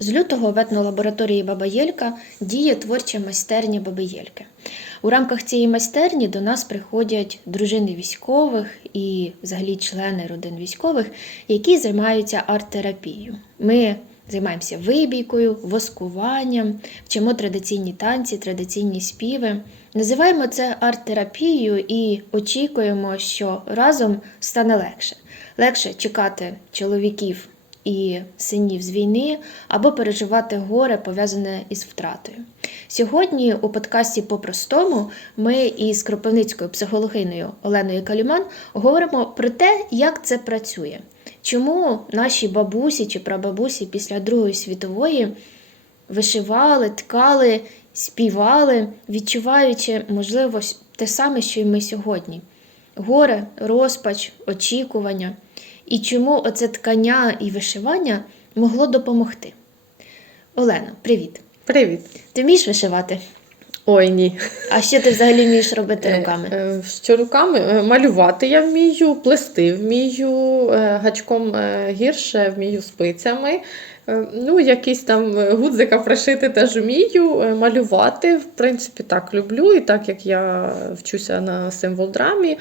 З лютого в етнолабораторії Баба Єлька діє творча майстерня Баби Єльки. У рамках цієї майстерні до нас приходять дружини військових і взагалі члени родин військових, які займаються арт-терапією. Ми займаємося вибійкою, воскуванням, вчимо традиційні танці, традиційні співи. Називаємо це арт-терапією і очікуємо, що разом стане легше. Легше чекати чоловіків і синів з війни або переживати горе пов'язане із втратою. Сьогодні у подкасті по-простому ми із кропивницькою психологиною Оленою Каліман говоримо про те, як це працює, чому наші бабусі чи прабабусі після Другої світової вишивали, ткали, співали, відчуваючи, можливо, те саме, що й ми сьогодні: горе, розпач, очікування. І чому оце ткання і вишивання могло допомогти? Олена, привіт! Привіт. Ти вмієш вишивати? Ой, ні. А що ти взагалі вмієш робити руками? Е, е, Що руками? Е, Малювати я вмію, плести вмію, е, гачком е, гірше вмію спицями. Е, Ну, якісь там е, гудзика пришити теж вмію. Е, Малювати, в принципі, так люблю. І так як я вчуся на символ-драмі,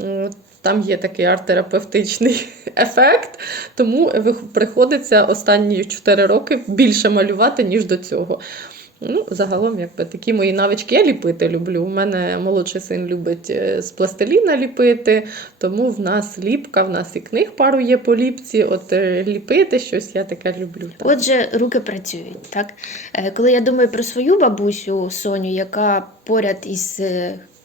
е, там є такий арт-терапевтичний ефект, тому приходиться останні 4 роки більше малювати, ніж до цього. Ну, загалом, якби такі мої навички. Я ліпити люблю. У мене молодший син любить е, з пластиліна ліпити, тому в нас ліпка, в нас і книг пару є по ліпці. От е, ліпити щось я таке люблю. Так. Отже, руки працюють. Так? Е, Коли я думаю про свою бабусю Соню, яка поряд із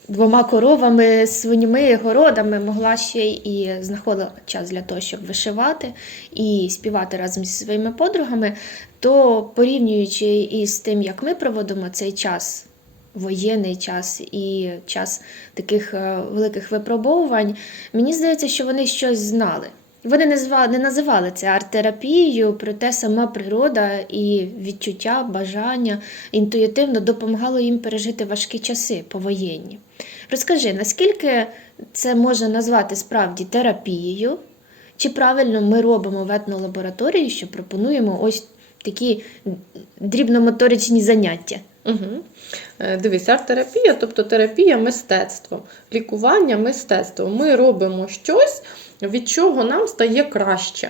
двома коровами, свинями, городами могла ще і знаходила час для того, щоб вишивати і співати разом зі своїми подругами, то порівнюючи із тим, як ми проводимо цей час. Воєнний час і час таких е, великих випробовувань, мені здається, що вони щось знали. Вони не називали це арт-терапією, проте сама природа і відчуття, бажання інтуїтивно допомагало їм пережити важкі часи повоєнні. Розкажи, наскільки це може назвати справді терапією? Чи правильно ми робимо в етнолабораторії, що пропонуємо ось такі дрібномоторичні заняття? Угу. Дивись, арт-терапія, тобто терапія мистецтво, лікування мистецтво. Ми робимо щось, від чого нам стає краще.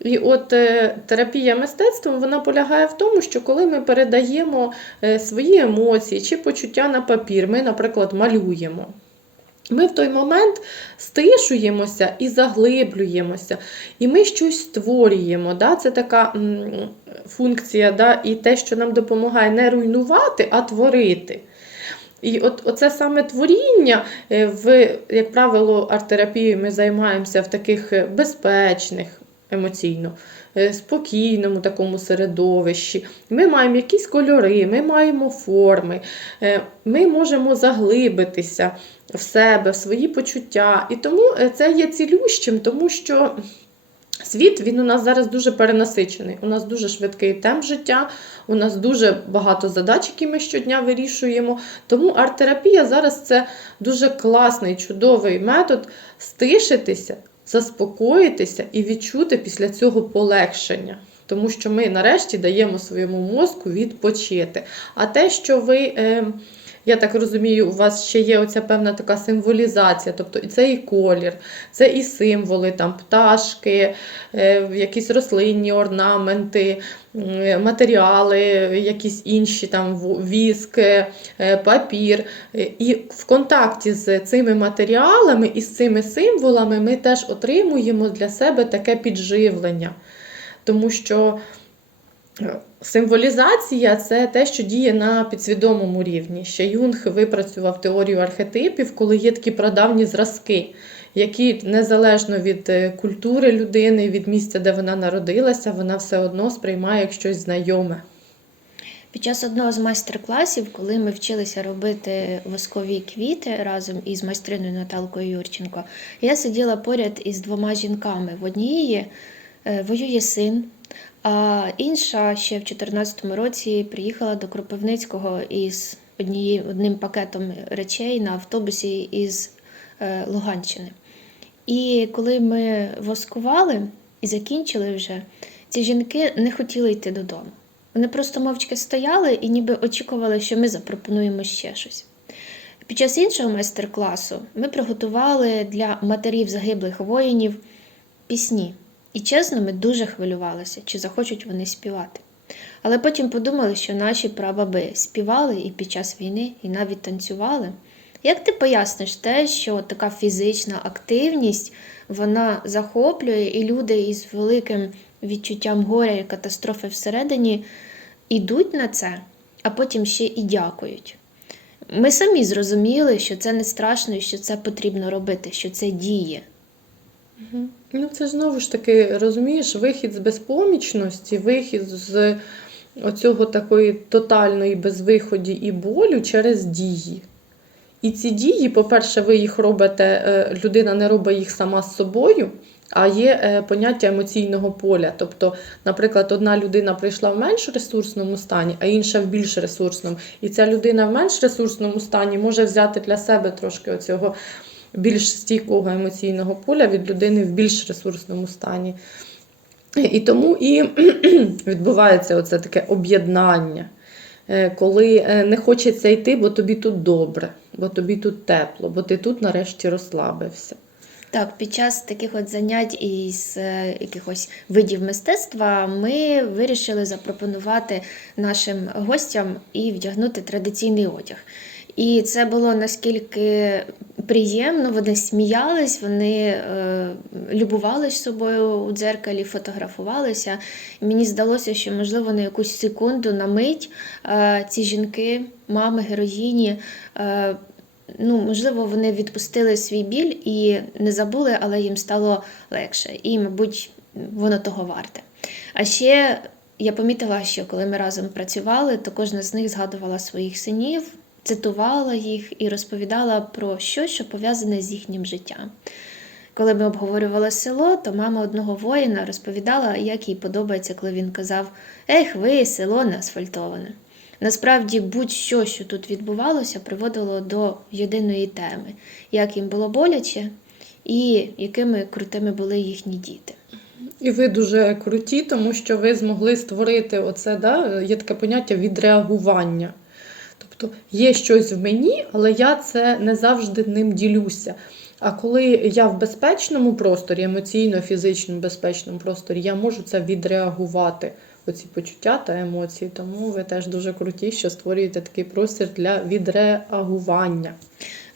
І от е, терапія мистецтвом вона полягає в тому, що коли ми передаємо е, свої емоції чи почуття на папір, ми, наприклад, малюємо. Ми в той момент стишуємося і заглиблюємося, і ми щось створюємо. Да? Це така функція, да? і те, що нам допомагає не руйнувати, а творити. І от оце саме творіння, е, в, як правило, арт-терапією ми займаємося в таких е, безпечних емоційно, е, спокійному такому середовищі. Ми маємо якісь кольори, ми маємо форми, ми можемо заглибитися в себе, в свої почуття. І тому це є цілющим, тому що. Світ він у нас зараз дуже перенасичений. У нас дуже швидкий темп життя, у нас дуже багато задач, які ми щодня вирішуємо. Тому арт-терапія зараз це дуже класний, чудовий метод стишитися, заспокоїтися і відчути після цього полегшення. Тому що ми нарешті даємо своєму мозку відпочити. А те, що ви. Е, я так розумію, у вас ще є оця певна така символізація, тобто це і колір, це і символи, там пташки, е, якісь рослинні орнаменти, матеріали, якісь інші там віск, е, папір. Е, І в контакті з цими матеріалами і з цими символами ми теж отримуємо для себе таке підживлення. Тому що Символізація це те, що діє на підсвідомому рівні. Ще Юнг випрацював теорію архетипів, коли є такі прадавні зразки, які незалежно від е, культури людини, від місця, де вона народилася, вона все одно сприймає як щось знайоме. Під час одного з майстер-класів, коли ми вчилися робити воскові квіти разом із майстриною Наталкою Юрченко, я сиділа поряд із двома жінками. В однієї е, воює син, а інша ще в 2014 році приїхала до Кропивницького із однією, одним пакетом речей на автобусі із е, Луганщини. І коли ми воскували і закінчили вже, ці жінки не хотіли йти додому. Вони просто мовчки стояли і ніби очікували, що ми запропонуємо ще щось. Під час іншого майстер-класу ми приготували для матерів загиблих воїнів пісні. І чесно, ми дуже хвилювалися, чи захочуть вони співати. Але потім подумали, що наші прабаби співали і під час війни, і навіть танцювали. Як ти поясниш те, що така фізична активність вона захоплює, і люди із великим відчуттям горя і катастрофи всередині йдуть на це, а потім ще і дякують. Ми самі зрозуміли, що це не страшно і що це потрібно робити, що це діє. Ну, це знову ж таки, розумієш, вихід з безпомічності, вихід з оцього такої тотальної безвиході і болю через дії. І ці дії, по-перше, ви їх робите, е, людина не робить їх сама з собою, а є е, поняття емоційного поля. Тобто, наприклад, одна людина прийшла в менш ресурсному стані, а інша в більш ресурсному. І ця людина в менш ресурсному стані може взяти для себе трошки оцього більш стійкого емоційного поля від людини в більш ресурсному стані. І тому і відбувається оце таке об'єднання, е, коли е, не хочеться йти, бо тобі тут добре, бо тобі тут тепло, бо ти тут нарешті розслабився. Так, під час таких от занять із е, якихось видів мистецтва ми вирішили запропонувати нашим гостям і вдягнути традиційний одяг. І це було наскільки приємно, вони сміялись, вони е, любувались собою у дзеркалі, фотографувалися. І мені здалося, що, можливо, на якусь секунду, на мить е, ці жінки, мами, героїні. Е, ну, можливо, вони відпустили свій біль і не забули, але їм стало легше. І, мабуть, воно того варте. А ще я помітила, що коли ми разом працювали, то кожна з них згадувала своїх синів, цитувала їх і розповідала про щось, що пов'язане з їхнім життям. Коли ми обговорювали село, то мама одного воїна розповідала, як їй подобається, коли він казав: Ех, ви, село не асфальтоване. Насправді, будь-що, що тут відбувалося, приводило до єдиної теми, як їм було боляче і якими крутими були їхні діти. І ви дуже круті, тому що ви змогли створити оце, да, є таке поняття відреагування. Тобто є щось в мені, але я це не завжди ним ділюся. А коли я в безпечному просторі, емоційно, фізично безпечному просторі, я можу це відреагувати, оці почуття та емоції. Тому ви теж дуже круті, що створюєте такий простір для відреагування.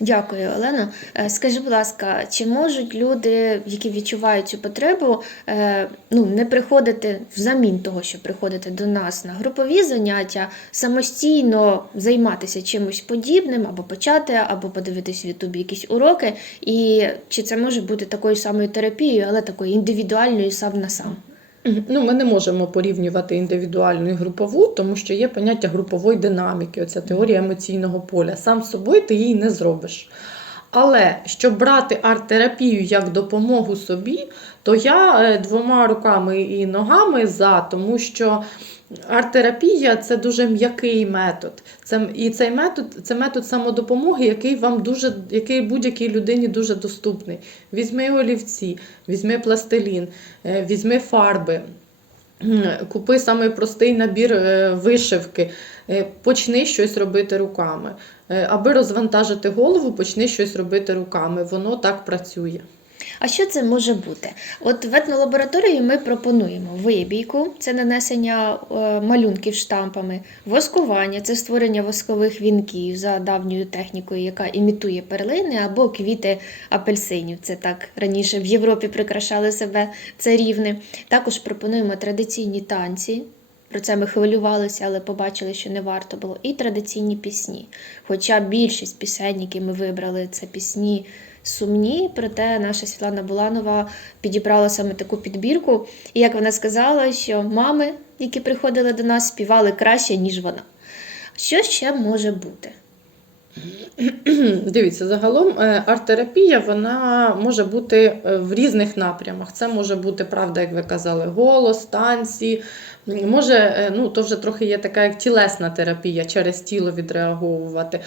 Дякую, Олено. Е, Скажи, будь ласка, чи можуть люди, які відчувають цю потребу, е, ну, не приходити взамін того, що приходити до нас на групові заняття, самостійно займатися чимось подібним, або почати, або подивитись в Ютубі якісь уроки, і чи це може бути такою самою терапією, але такою індивідуальною сам на сам? Ну, ми не можемо порівнювати індивідуальну і групову, тому що є поняття групової динаміки, оця теорія емоційного поля. Сам з собою ти її не зробиш. Але щоб брати арт-терапію як допомогу собі, то я е, двома руками і ногами за, тому що арт-терапія це дуже м'який метод. Це, і цей метод це метод самодопомоги, який вам дуже, який будь-якій людині дуже доступний. Візьми олівці, візьми пластилін, е, візьми фарби. Купи самий простий набір е, вишивки, Е, почни щось робити руками. Аби розвантажити голову, почни щось робити руками. Воно так працює. А що це може бути? От в етнолабораторії ми пропонуємо вибійку, це нанесення е, малюнків штампами, воскування, це створення воскових вінків за давньою технікою, яка імітує перлини або квіти апельсинів. Це так раніше в Європі прикрашали себе царівни. Також пропонуємо традиційні танці. Про це ми хвилювалися, але побачили, що не варто було. І традиційні пісні. Хоча більшість пісень, які ми вибрали, це пісні сумні, проте наша Світлана Буланова підібрала саме таку підбірку. І як вона сказала, що мами, які приходили до нас, співали краще, ніж вона. Що ще може бути? Дивіться, загалом е, арт-терапія вона може бути е, в різних напрямах. Це може бути, правда, як ви казали, голос, танці. Може, е, ну, то вже трохи є така як тілесна терапія, через тіло відреаговувати.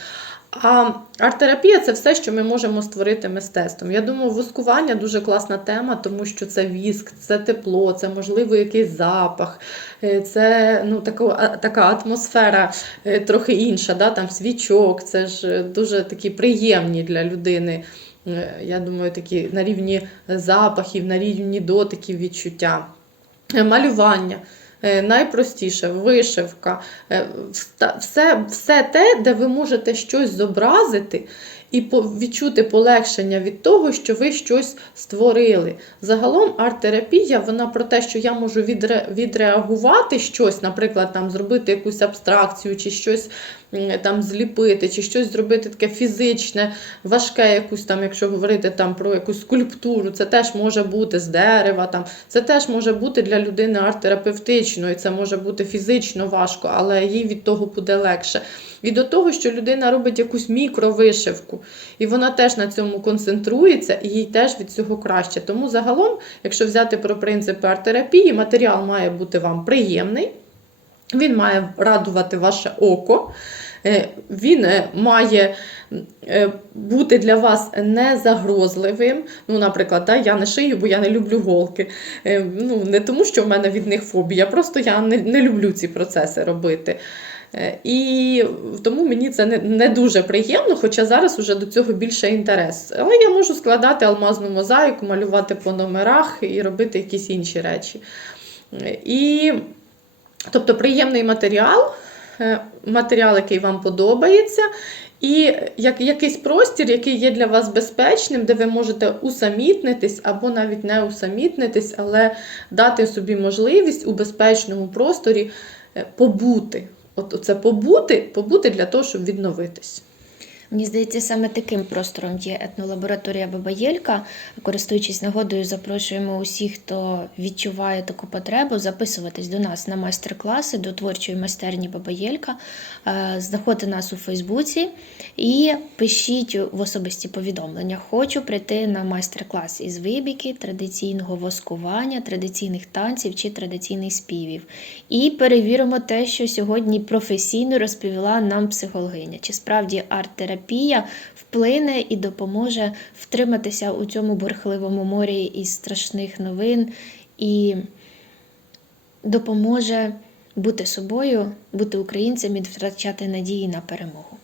А арт-терапія це все, що ми можемо створити мистецтвом. Я думаю, воскування дуже класна тема, тому що це віск, це тепло, це можливо якийсь запах, е, це ну, така, така атмосфера е, трохи інша, да? там свічок, це ж е, дуже такі приємні для людини. Я думаю, такі на рівні запахів, на рівні дотиків відчуття. Малювання. Е, Найпростіше вишивка, е, все, все те, де ви можете щось зобразити і відчути полегшення від того, що ви щось створили. Загалом арт-терапія, вона про те, що я можу відре, відреагувати щось, наприклад, там зробити якусь абстракцію, чи щось там зліпити, чи щось зробити таке фізичне, важке, якусь там, якщо говорити там про якусь скульптуру, це теж може бути з дерева, там, це теж може бути для людини арт-терапевтичною, це може бути фізично важко, але їй від того буде легше. І до того, що людина робить якусь мікровишивку, і вона теж на цьому концентрується, і їй теж від цього краще. Тому загалом, якщо взяти про принципи арт-терапії, матеріал має бути вам приємний, він має радувати ваше око. е, Він е, має е, бути для вас не загрозливим. Ну, наприклад, да, я не шию, бо я не люблю голки. Ну, не тому, що в мене від них фобія, просто я не, не люблю ці процеси робити. Е, І тому мені це не, дуже приємно, хоча зараз вже до цього більше інтерес. Але я можу складати алмазну мозаїку, малювати по номерах і робити якісь інші речі. І, тобто, приємний матеріал, е, матеріал, який вам подобається, і як, якийсь простір, який є для вас безпечним, де ви можете усамітнитись або навіть не усамітнитись, але дати собі можливість у безпечному просторі е, побути. От це побути, побути для того, щоб відновитись. Мені здається, саме таким простором є етнолабораторія Бабаєлька. Користуючись нагодою, запрошуємо усіх, хто відчуває таку потребу, записуватись до нас на майстер-класи до творчої майстерні Бабаєлька. Е, Знаходьте нас у Фейсбуці і пишіть в особисті повідомлення. Хочу прийти на майстер-клас із вибіки, традиційного воскування, традиційних танців чи традиційних співів. І перевіримо те, що сьогодні професійно розповіла нам психологиня. Чи справді арт-терапія вплине і допоможе втриматися у цьому бурхливому морі із страшних новин і допоможе бути собою, бути українцем і втрачати надії на перемогу.